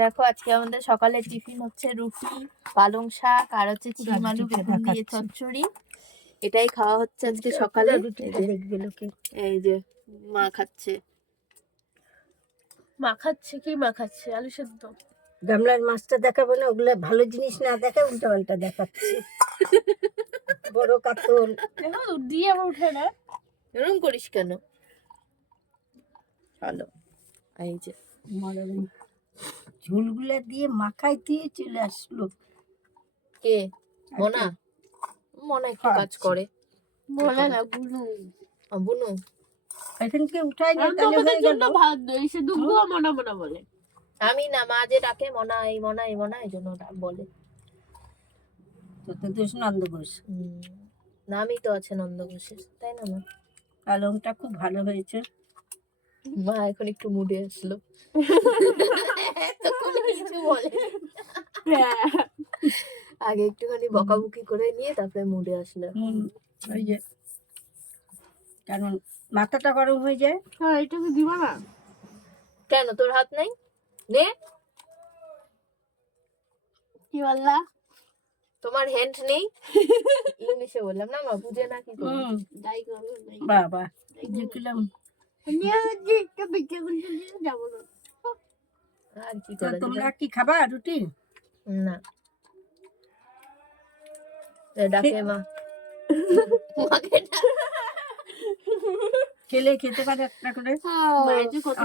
দেখো আজকে আমাদের সকালে টিফিন হচ্ছে রুটি, পালং শাক আর হচ্ছে চিম আলু বেগুন দিয়ে চচ্চড়ি। এটাই খাওয়া হচ্ছে আজকে সকালে। দেখবে লোকে। এই যে মা খাচ্ছে। মাখাচ্ছে কি মাখাচ্ছে? আলু সেদ্ধ। গামলার মাছটা দেখাবো না, ওগুলা ভালো জিনিস না দেখে উল্টা পাল্টা দেখাচ্ছে। বড় কাতল দেখো দিয়ে আবার উঠে না। এরকম করিস কেন? ভালো। এই যে ঝোলগুলা দিয়ে মাখাই দিয়ে চলে আসলো। কে? মোনা? মোনা একটু কাজ করে। বলে না বুনু। বুনু এখান থেকে উঠাই না, তাহলে আমাদের হয়ে গেল। জন্য ভাত দই সে দুগু মনা মনা বলে। আমি না, মা যে ডাকে মনা এই মনা এই মনা, এই জন্য বলে। তত দোষ নন্দ ঘোষ। নামই তো আছে নন্দ ঘোষের, তাই না মা? পালংটা খুব ভালো হয়েছে। মা এখন একটু মুডে আসলো। তখন কিছু বলে আগে একটুখানি বকাবকি করে নিয়ে তারপরে মুডে আসলো। ওই যে কারণ মাথাটা গরম হয়ে যায়। হ্যাঁ এটা কি দিবা না? কেন তোর হাত নাই? নে, কি বললা? তোমার হ্যান্ড নেই? ইংলিশে বললাম না মা, বুঝে না কি করব। দাই করো দাই। বাবা দেখলাম নিয়ে যে একটা বিকে বলতে দিয়ে যাব না। আর কি করা তোমরা যাবে? কি খাবা রুটি? না, ডাকে মা। মাকে খেলে খেতে পারে একটা করে। মায়ের যে কত